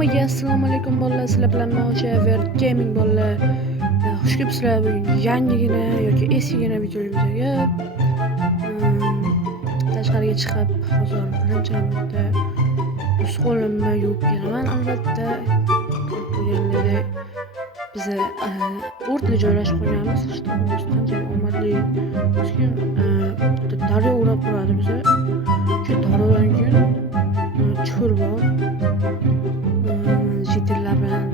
Hammaga assalomu alaykum bolalar. Sizlar bilan Moushaver Gaming bolalar. Xush kelibsizlar bugun yangigina yoki eskigina videomizga. Tashqariga chiqib hozir birinchi navbatda o'z qo'limni yuvib beraman. Albatta, ko'rganingizdek biz o'rtada joylashib qo'yganmiz. Qancha omadli. Lekin daryo o'rab turadi biza. Shu daryodan keyin cho'l bor. Jitirlar bilan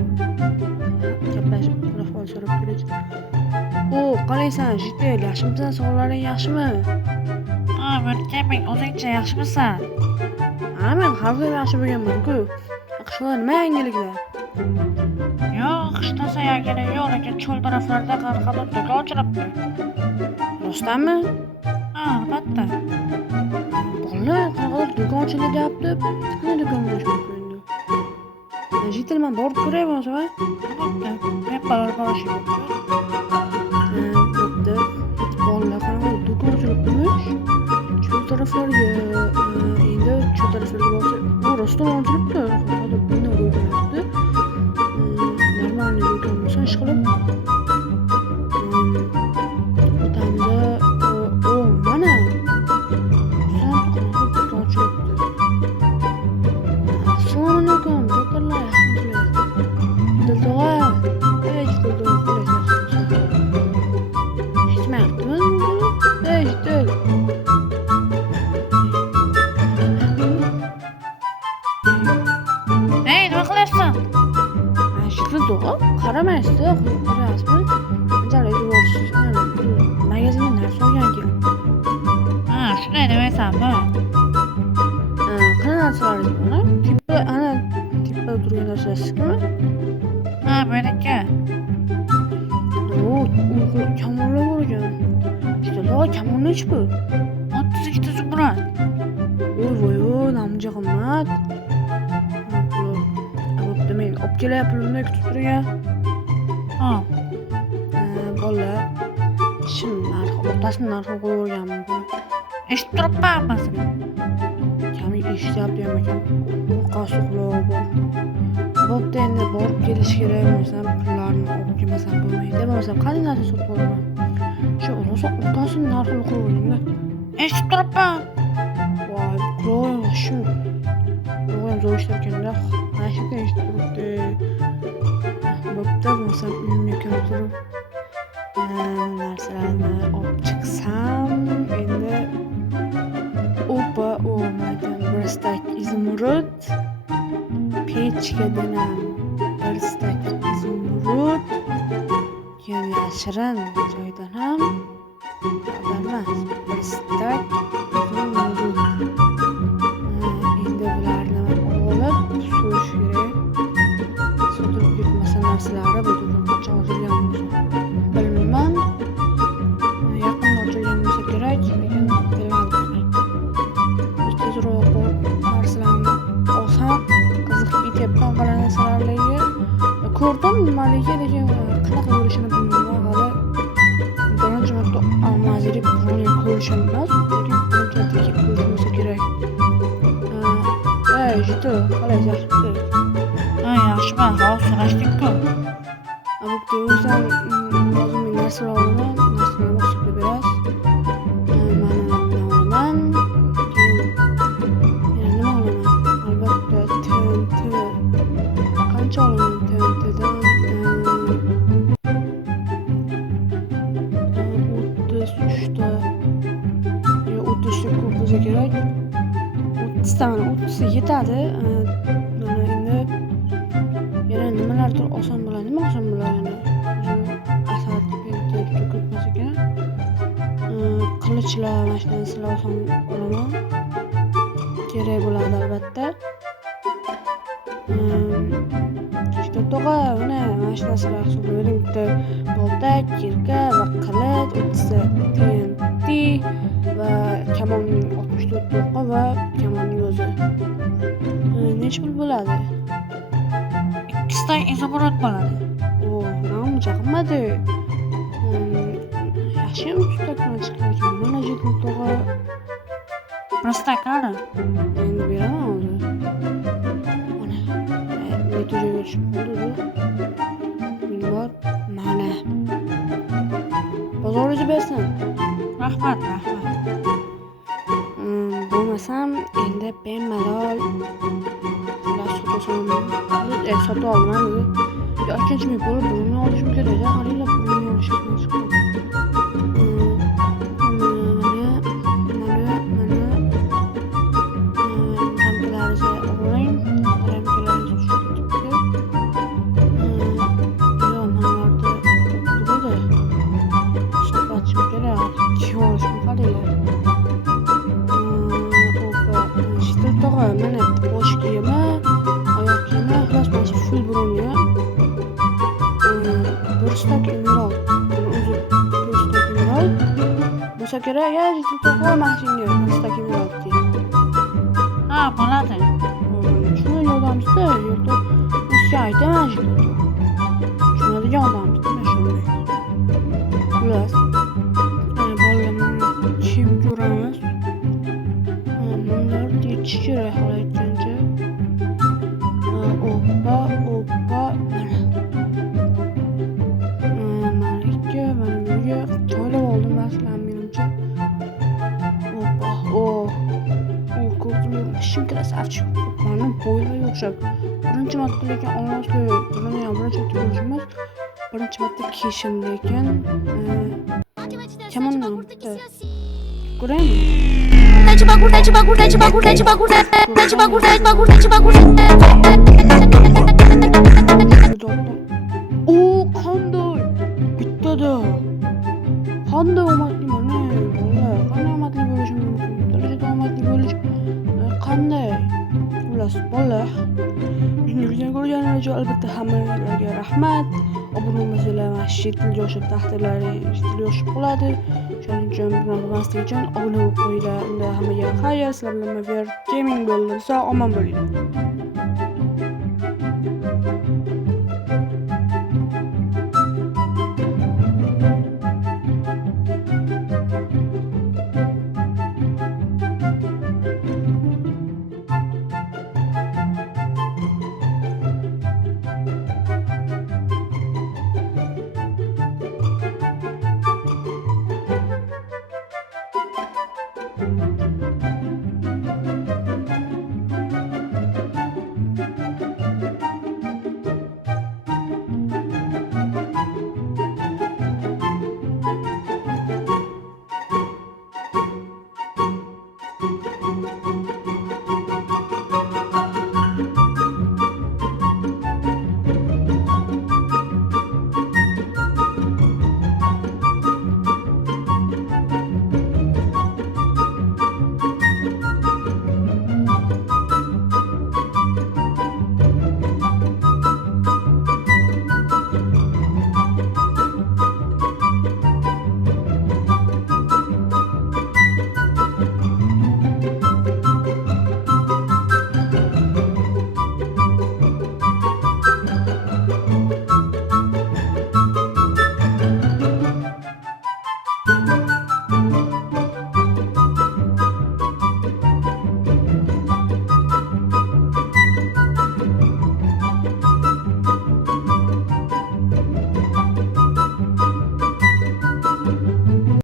gaplashib ahvol so'rab keldik. Qalaysan, Jitil? Yaxshimisan? Sog'lig'ing yaxshimi? Men Gaming, o'zingcha yaxshimisan? Men har doim yaxshi bo'lganman-ku. Qishda nima yangiliklar? Yo'q, qishda yangilik yo'q, lekin cho'l taraflarda qanaqadir do'kon ochilibdi. Rostdanmi? Albatta. Bolalar qanaqadir do'kon ochildi deyapti. Qanday do'kon ochilib qo'yindi? Jitil, men borib ko'ray bo'lmasa? Albatta. Bemalol borish mumkin. Bo'pti. Bolalar qanaqadir do'kon ochilib qo'ymish. Cho'l taraflarga endi cho'l taraflarga borsa, rostdan ochilibdi. Hozir bino qo'yilibdi. Normalniy do'kon bo'lsa ish qilib. O'tamiz. Mana. Do'kon ochilibdi. Assalomu alaykum, doktorlar. Dildo'g'a. Dildo'g'a hechmayaptimi? Jitil. Nima qilyapsan? Dildo'g'a, qaramaysiz-da, qo'yasizmi? Qanchalik yuborsiz? Magazinga narsa olgan keling. Shunday demaysanmi? Qanaqa narsalar bor? Tipda turgan narsa sizmi? Meniki. Kamonlar bor ekan. Dildo'g'a, kamon nechi pul? 32 zumrad. Voy, namja qimmat. Bo'pti, men olib kelay, pulimni kutib turing. Bolalar, ishim narxi, o'rtasini narxi qo'yib o'rganman. Eshitib turibman seni. Kamik eshityapti ham ekan. Qo'rqasi quloq bor. Bo'pti, endi borib kelish kerak bo'lsa, pullarni olib kelmasam bo'lmaydi. Bo'lmasa qanday narsa sotib olaman? Shu o'rtasini narxini qo'yib o'rganman. Eshitib turibman. Voy, quloqim shum. Quloqim zo'r ishlab ekanda. Mana shu yerda eshitib turibdi. Bo'pti, bo'lmasa uyimga kirib turib narsalarni olib chiqsam, endi bir stak izumrud, pechka bilan bir stak izumrud, keyin yashirin joydan ham emas, bir stak izumrud. Endi bularni olib so'yish kerak. Sotib ketmasa narsalari bu do'kon qancha ochilgan bo'lsa bilmayman. Yaqinda ochilgan bo'lsa kerak, lekin bilmadim. Tezroq borib narsalarni olsam qiziqib ketyapman. Qanday narsalarga ko'rdim nimaligi, lekin qanaqa bo'lishini bilmayman. Hali birinchi marta amazirib ko'rishim emas, lekin birinchi marta ko'rishim bo'lsa kerak. Jitil, qalay, yaxshimisiz? Yaxshiman, hozir so'rashdik-ku. Bo'pti, o'zim lozimli narsalar olaman, narsalarni hisoblab berasiz. Mana nima olaman, keyin yana nima olaman? Albatta, TNT. Qancha olaman TNTdan? 33 ta. 30 ta ko'p bo'lsa kerak. 30 ta, 30 ta yetadi. Mana endi yana nimalardir oson bo'ladi. Nima oson bo'ladi? Asal ketmas ekan. Qilichlar, mana shu narsalar oson olaman. Kerak bo'ladi albatta. Dildo'g'a, mana shu narsalar hisoblab bering. Bitta bolta, kirka va qilich, 30 ta TNT va kamonning 64 do'qqa va kamonning o'zi. Necha pul bo'ladi? 2 ta izumrud bo'ladi. Namja qimmat-ku. Yaxshimi tutakdan chiqqan ekan. Mana Dildo'g'a. Bir stak qani? Endi beraman hozir. Mana tushib qoldi-ku. Minglab mana. Bozoringizni bersin. Rahmat. Bo'lmasam endi bemalol sotib olaman. Ikkinchi men pulni olishim kerak. Qaranglar, pulni olishim kerak. Bo'lsa kerak, ya to'g'ri mashinga istak emas deydi. Ha, bo'ladi. Shuni yordamchisi, yo'qda sizga aytaman shu. Tushunadigan odammiz, mana shunday. Xullas, bolalarni kim ko'ramiz? Bunlar techish kerak hali aytgancha. Oppa, mana ikki, mana bunga to'lab oldim masalan menimcha. Ko'zim ishim krasavchik. Mana bo'yga o'xshab. Birinchi marta lekin olmoqchi, buni ham birinchi marta ko'rishimiz. Birinchi marta kiyishim lekin kamondan bitta. Ko'raymi? Qanday? Bittada. Qanday omadli mana? Qanday omadli bo'lishim mumkin? Darajada omadli bo'lish qanday? Xullas, bolalar. Videoni ko'rganingiz uchun albatta hammalarga rahmat. Obuna bo'lmasanglar, mana shu tilga o'xshab taqdirlaringiz tilga o'xshab qoladi. Shuning uchun buni bilmaslik uchun obuna bo'lib qo'yinglar. Unda hammaga xayr, sizlar bilan bir gaming bo'ldi. Sog' omon bo'linglar.